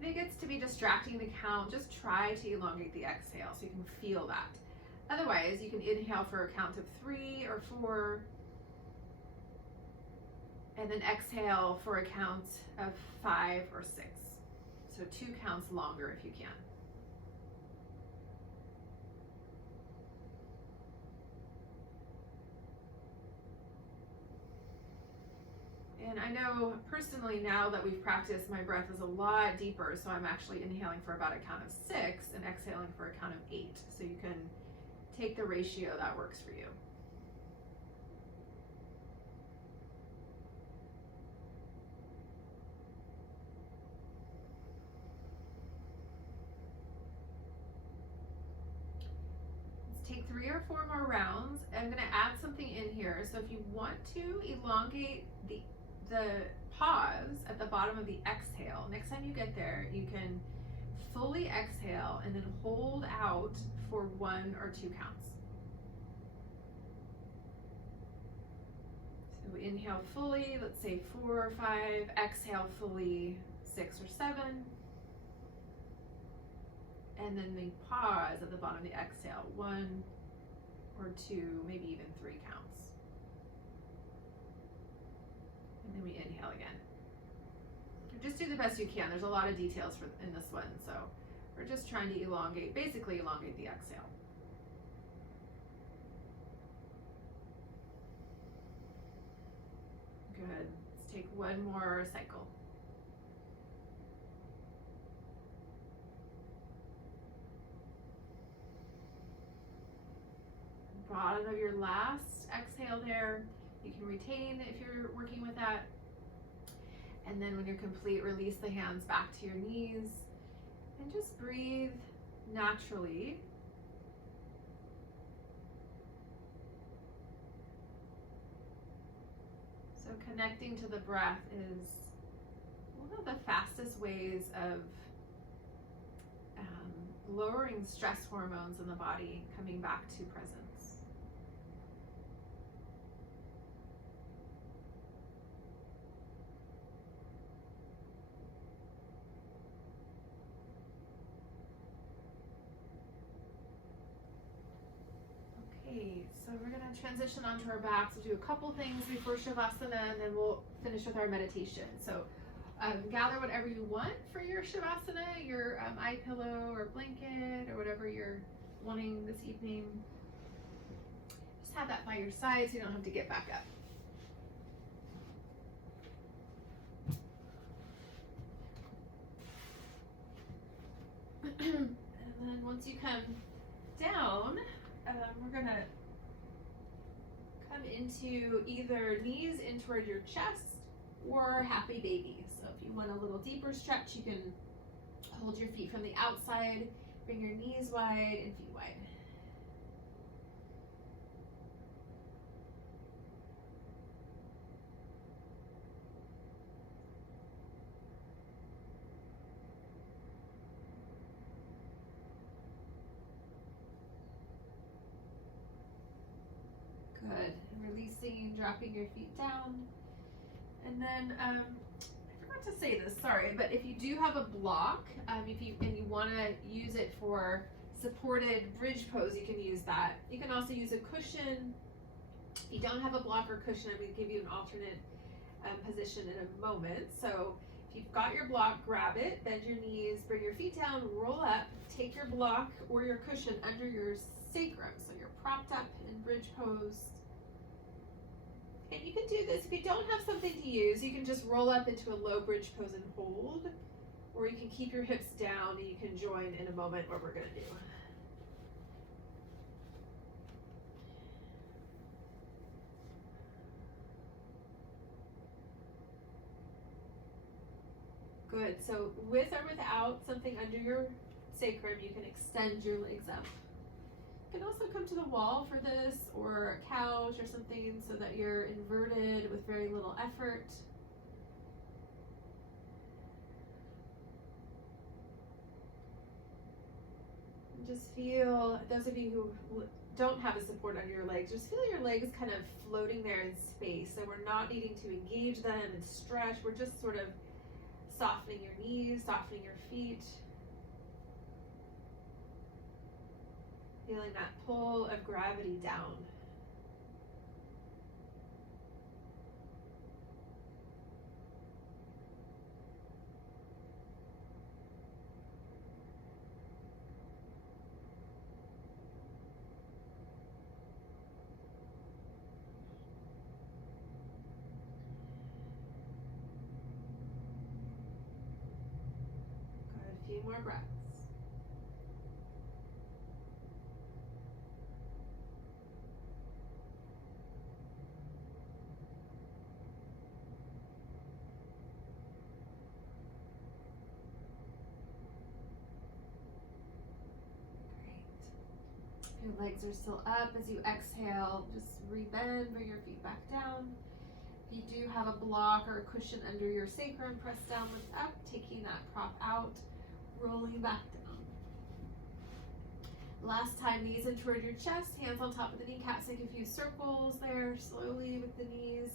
if it gets to be distracting to count, just try to elongate the exhale so you can feel that. Otherwise, you can inhale for a count of 3 or 4, and then exhale for a count of 5 or 6. So 2 counts longer if you can. And I know personally now that we've practiced, my breath is a lot deeper, so I'm actually inhaling for about a count of 6 and exhaling for a count of 8. So you can take the ratio that works for you. Let's take 3 or 4 more rounds. I'm going to add something in here. So if you want to elongate the pause at the bottom of the exhale, next time you get there, you can fully exhale and then hold out for 1 or 2 counts. So inhale fully, let's say 4 or 5, exhale fully 6 or 7, and then the pause at the bottom of the exhale, 1 or 2, maybe even 3 counts. And then we inhale again. Just do the best you can. There's a lot of details in this one, so we're just trying to basically elongate the exhale. Good. Let's take 1 more cycle. Bottom of your last exhale there. You can retain if you're working with that. And then when you're complete, release the hands back to your knees and just breathe naturally. So connecting to the breath is one of the fastest ways of lowering stress hormones in the body, coming back to presence. So we're going to transition onto our backs. We'll do a couple things before Shavasana, and then we'll finish with our meditation. So gather whatever you want for your Shavasana, your eye pillow or blanket or whatever you're wanting this evening. Just have that by your side so you don't have to get back up. And then once you come down, we're going to come into either knees in toward your chest or happy baby. So if you want a little deeper stretch, you can hold your feet from the outside, bring your knees wide and feet wide. Good. And releasing, dropping your feet down. And then I forgot to say this, sorry, but if you do have a block, and you want to use it for supported bridge pose, you can use that. You can also use a cushion. If you don't have a block or cushion, I'm going to give you an alternate position in a moment. So if you've got your block, grab it, bend your knees, bring your feet down, roll up, take your block or your cushion under your sacrum, so you're propped up in bridge pose. And you can do this, if you don't have something to use, you can just roll up into a low bridge pose and hold, or you can keep your hips down and you can join in a moment what we're going to do. Good, so with or without something under your sacrum, you can extend your legs up. You can also come to the wall for this, or a couch or something, so that you're inverted with very little effort. And just feel, those of you who don't have a support under your legs, just feel your legs kind of floating there in space. So we're not needing to engage them and stretch, we're just sort of softening your knees, softening your feet. Feeling that pull of gravity down. Good, a few more breaths. Your legs are still up. As you exhale, just rebend, bring your feet back down. If you do have a block or a cushion under your sacrum, press down, lift up, taking that prop out, rolling back down. Last time, knees in toward your chest, hands on top of the kneecaps. Take a few circles there, slowly with the knees.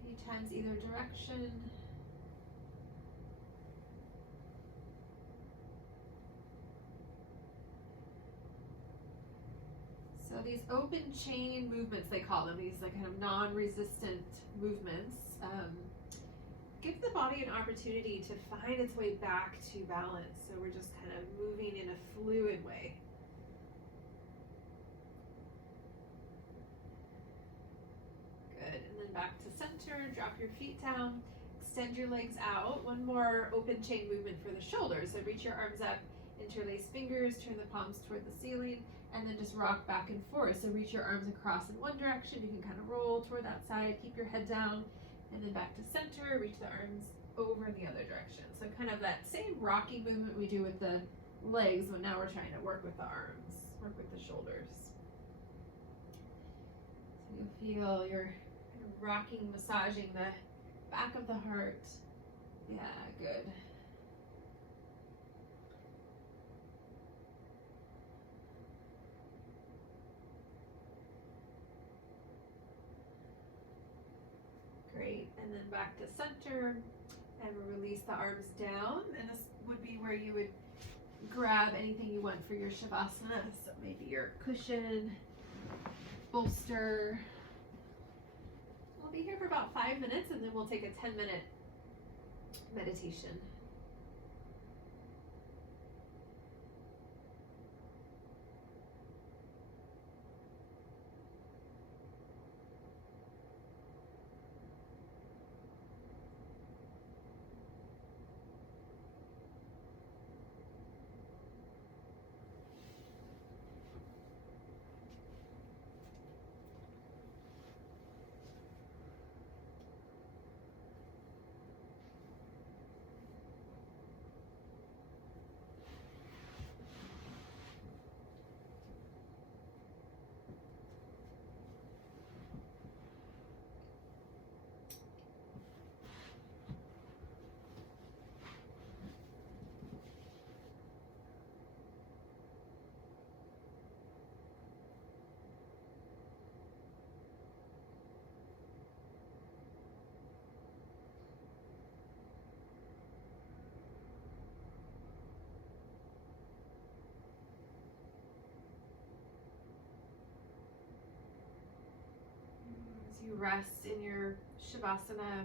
A few times either direction. So these open chain movements, they call them, these like kind of non-resistant movements, give the body an opportunity to find its way back to balance. So we're just kind of moving in a fluid way. Good, and then back to center, drop your feet down, extend your legs out. One more open chain movement for the shoulders. So reach your arms up, interlace fingers, turn the palms toward the ceiling, and then just rock back and forth. So reach your arms across in one direction. You can kind of roll toward that side, keep your head down, and then back to center, reach the arms over in the other direction. So kind of that same rocking movement we do with the legs, but now we're trying to work with the arms, work with the shoulders. So you'll feel you're rocking, massaging the back of the heart. Yeah, good. Great, and then back to center, and we'll release the arms down, and this would be where you would grab anything you want for your Shavasana, so maybe your cushion, bolster. We'll be here for about 5 minutes, and then we'll take a 10-minute meditation. You rest in your Shavasana,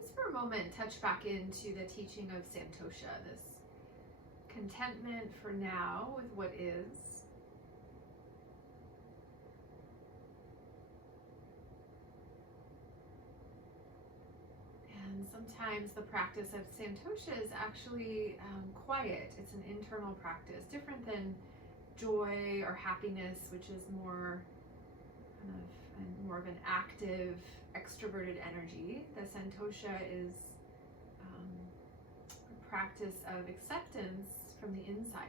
just for a moment, touch back into the teaching of Santosha, this contentment for now with what is. And sometimes the practice of Santosha is actually quiet. It's an internal practice, different than joy or happiness, which is more of an active, extroverted energy. The Santosha is a practice of acceptance from the inside.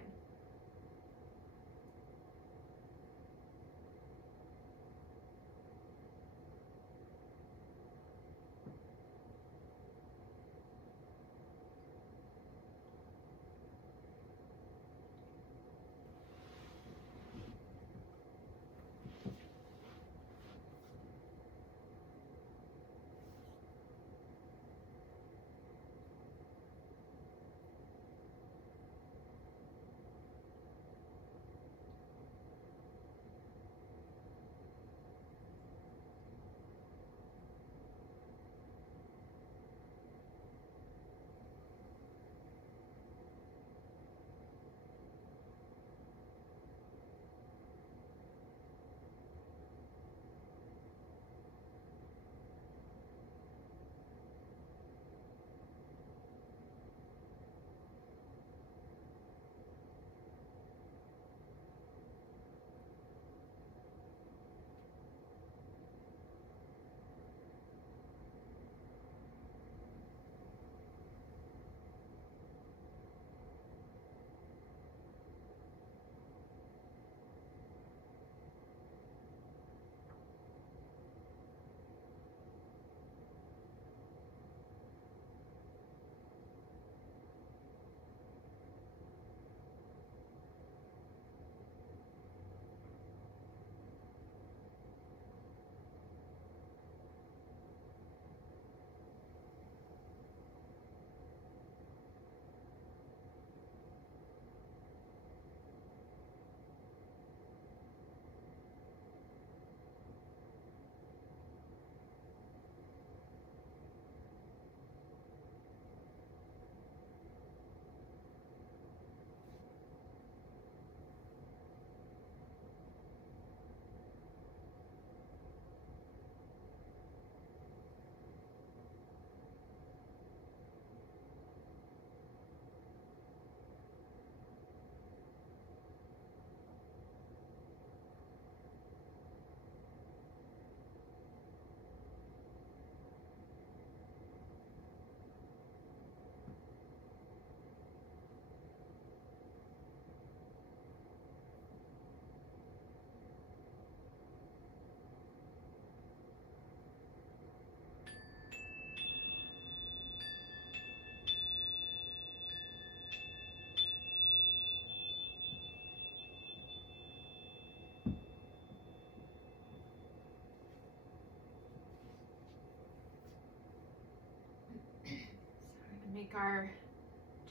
make our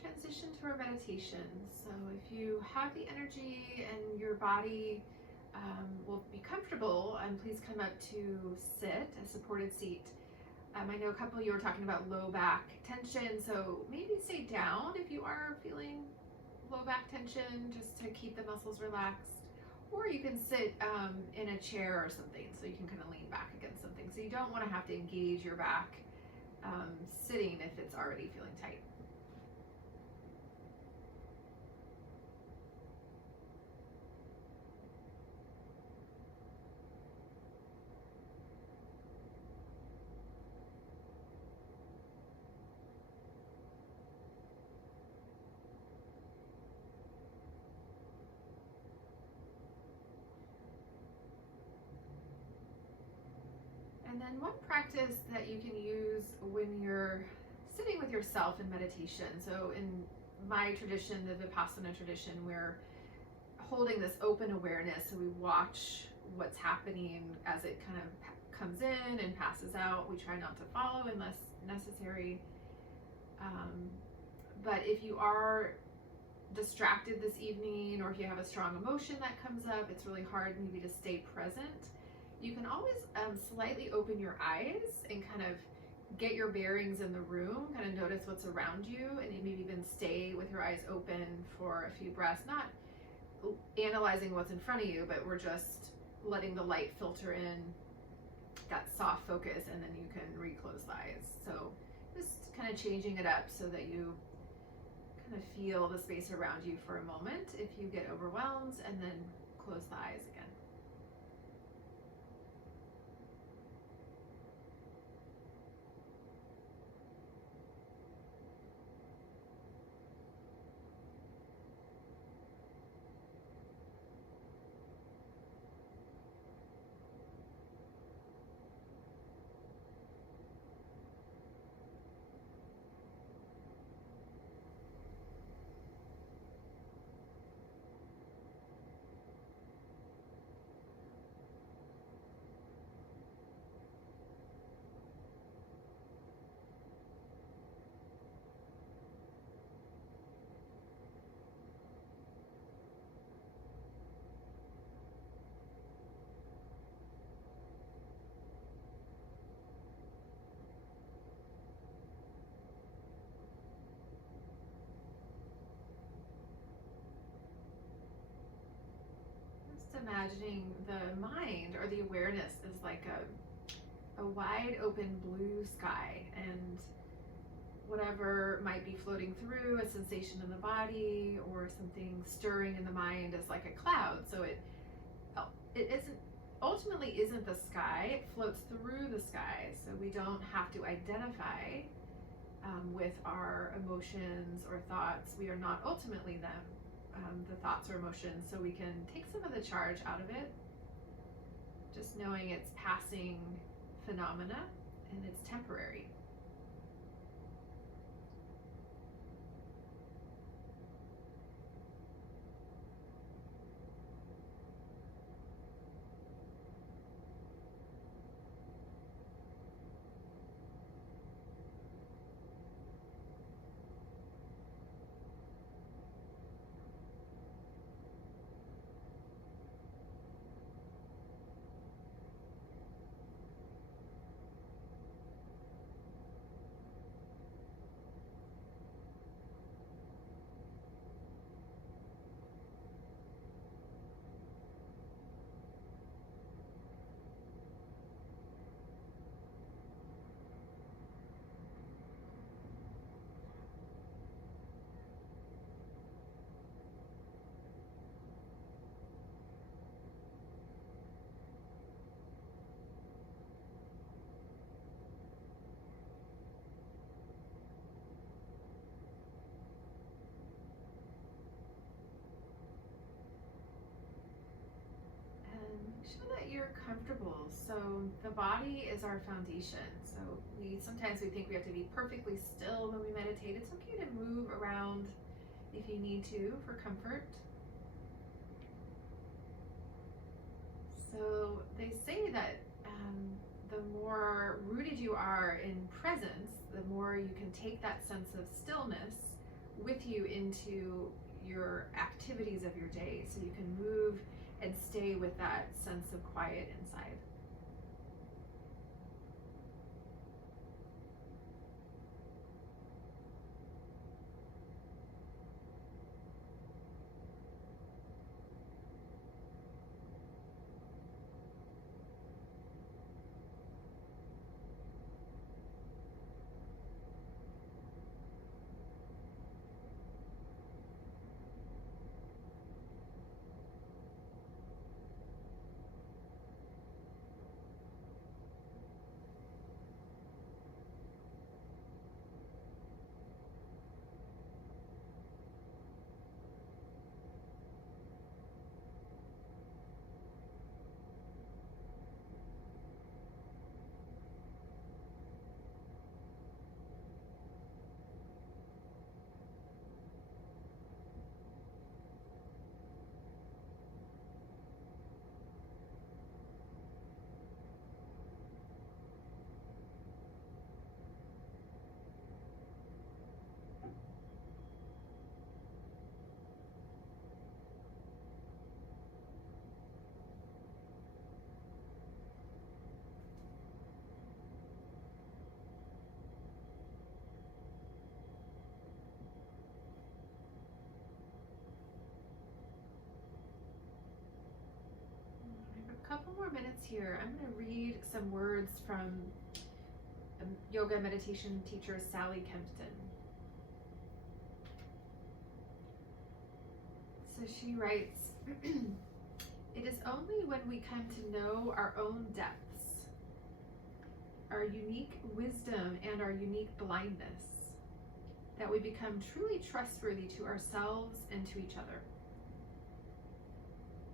transition to our meditation. So if you have the energy and your body will be comfortable, please come up to sit, a supported seat. I know a couple of you were talking about low back tension, so maybe stay down if you are feeling low back tension, just to keep the muscles relaxed. Or you can sit in a chair or something, so you can kind of lean back against something. So you don't want to have to engage your back sitting if it's already feeling tight. And then one practice that you can use when you're sitting with yourself in meditation. So in my tradition, the Vipassana tradition, we're holding this open awareness. So we watch what's happening as it kind of comes in and passes out. We try not to follow unless necessary. But if you are distracted this evening, or if you have a strong emotion that comes up, it's really hard maybe to stay present. You can always slightly open your eyes and kind of get your bearings in the room, kind of notice what's around you, and maybe even stay with your eyes open for a few breaths, not analyzing what's in front of you, but we're just letting the light filter in, that soft focus, and then you can reclose the eyes. So just kind of changing it up so that you kind of feel the space around you for a moment if you get overwhelmed, and then close the eyes again. Imagining the mind or the awareness is like a wide open blue sky, and whatever might be floating through, a sensation in the body or something stirring in the mind, is like a cloud. So it ultimately isn't the sky, it floats through the sky, so we don't have to identify with our emotions or thoughts. We are not ultimately them. The thoughts or emotions, so we can take some of the charge out of it, just knowing it's passing phenomena and it's temporary. Make sure that you're comfortable. So the body is our foundation. So sometimes we think we have to be perfectly still when we meditate. It's okay to move around if you need to for comfort. So they say that the more rooted you are in presence, the more you can take that sense of stillness with you into your activities of your day, so you can move and stay with that sense of quiet inside. A couple more minutes here. I'm going to read some words from yoga meditation teacher Sally Kempton. So she writes, "It is only when we come to know our own depths, our unique wisdom, and our unique blindness that we become truly trustworthy to ourselves and to each other.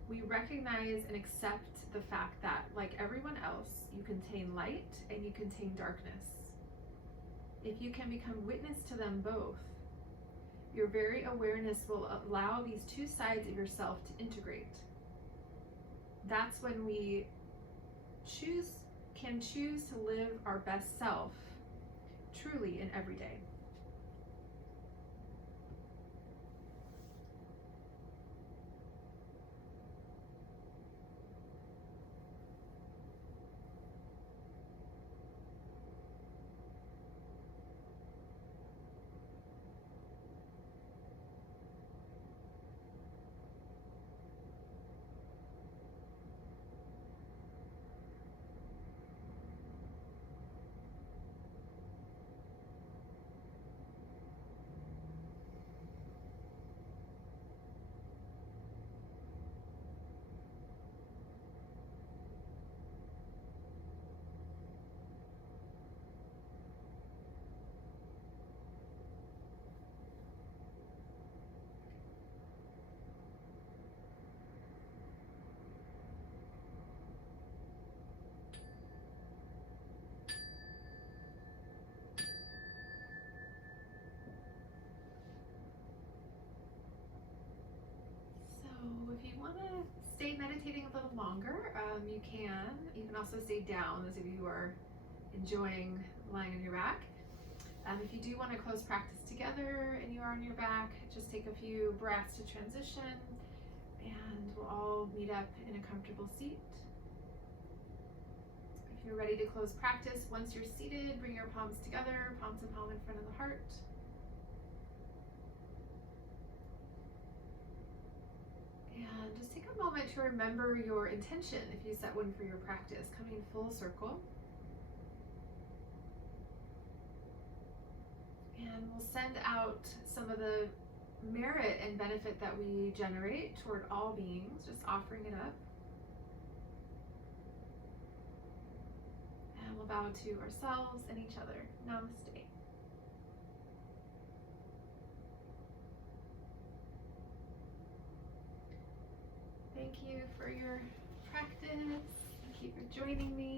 We recognize and accept the fact that, like everyone else, you contain light and you contain darkness. If you can become witness to them both, your very awareness will allow these two sides of yourself to integrate. That's when we can choose to live our best self truly in every day." So if you want to stay meditating a little longer, you can. You can also stay down, those of you who are enjoying lying on your back. If you do want to close practice together and you are on your back, just take a few breaths to transition, and we'll all meet up in a comfortable seat. If you're ready to close practice, once you're seated, bring your palms together, palm to palm in front of the heart. And just take a moment to remember your intention if you set one for your practice, coming full circle. And we'll send out some of the merit and benefit that we generate toward all beings, just offering it up. And we'll bow to ourselves and each other. Namaste. Thank you for your practice. Thank you for joining me.